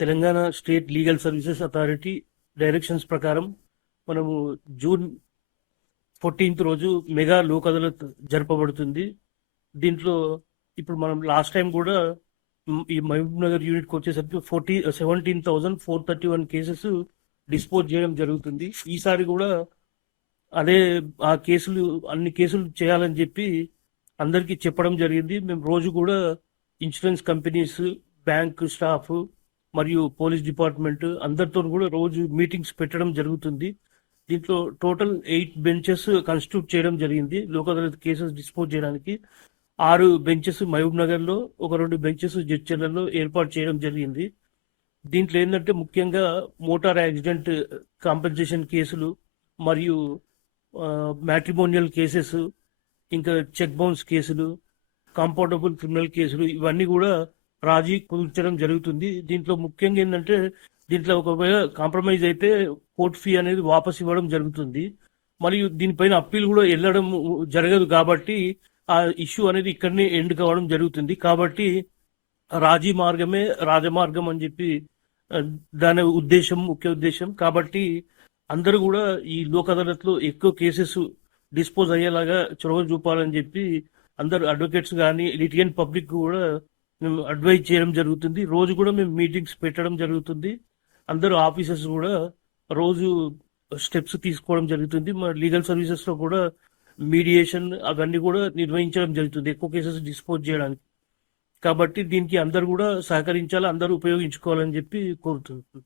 Telangana state legal services authority directions ప్రకారం మనము June fourteenth రోజు మెగా లోక్ అదాలత్ జరపబడుతుంది. దీంట్లో ఇప్పుడు మనం లాస్ట్ టైం కూడా ఈ మహబూబ్ నగర్ యూనిట్కి వచ్చేసరికి forty seventeen thousand four thirty one cases dispose చేయడం జరుగుతుంది. ఈసారి కూడా అదే ఆ కేసులు అన్ని కేసులు చేయాలని చెప్పి అందరికీ చెప్పడం జరిగింది. మేము రోజు కూడా ఇన్సూరెన్స్ కంపెనీస్ బ్యాంక్ స్టాఫ్ మరియు పోలీస్ డిపార్ట్మెంట్ అందరితో కూడా రోజు మీటింగ్స్ పెట్టడం జరుగుతుంది. దీంట్లో టోటల్ ఎయిట్ బెంచెస్ కన్స్టిట్యూట్ చేయడం జరిగింది. లోక్ అదాలత్ కేసెస్ డిస్పోజ్ చేయడానికి ఆరు బెంచెస్ మహబూబ్ నగర్లో ఒక రెండు బెంచెస్ జడ్చర్లలో ఏర్పాటు చేయడం జరిగింది. దీంట్లో ఏంటంటే ముఖ్యంగా మోటార్ యాక్సిడెంట్ కాంపెన్సేషన్ కేసులు మరియు మ్యాట్రిమోనియల్ కేసెస్ ఇంకా చెక్ బౌన్స్ కేసులు కంఫర్టబుల్ క్రిమినల్ కేసులు ఇవన్నీ కూడా రాజీ కుదిర్చడం జరుగుతుంది. దీంట్లో ముఖ్యంగా ఏంటంటే దీంట్లో ఒకవేళ కాంప్రమైజ్ అయితే కోర్ట్ ఫీ అనేది వాపస్ ఇవ్వడం జరుగుతుంది. మరియు దీనిపైన అప్పీల్ కూడా వెళ్ళడం జరగదు కాబట్టి ఆ ఇష్యూ అనేది ఇక్కడనే ఎండ్ కావడం జరుగుతుంది. కాబట్టి రాజీ మార్గమే రాజమార్గం అని చెప్పి దాని ఉద్దేశం ముఖ్య ఉద్దేశం. కాబట్టి అందరూ కూడా ఈ లోక్ అదాలత్లో ఎక్కువ కేసెస్ డిస్పోజ్ అయ్యేలాగా చొరవ చూపాలని చెప్పి అందరు అడ్వకేట్స్ కానీ లిటిగెంట్ పబ్లిక్ కూడా మేము అడ్వైజ్ చేయడం జరుగుతుంది. రోజు కూడా మేము మీటింగ్స్ పెట్టడం జరుగుతుంది. అందరూ ఆఫీసర్స్ కూడా రోజు స్టెప్స్ తీసుకోవడం జరుగుతుంది. మా లీగల్ సర్వీసెస్లో కూడా మీడియేషన్ అవన్నీ కూడా నిర్వహించడం జరుగుతుంది. ఎక్కువ కేసెస్ డిస్పోజ్ చేయడానికి. కాబట్టి దీనికి అందరూ కూడా సహకరించాలి అందరూ ఉపయోగించుకోవాలని చెప్పి కోరుతున్నాను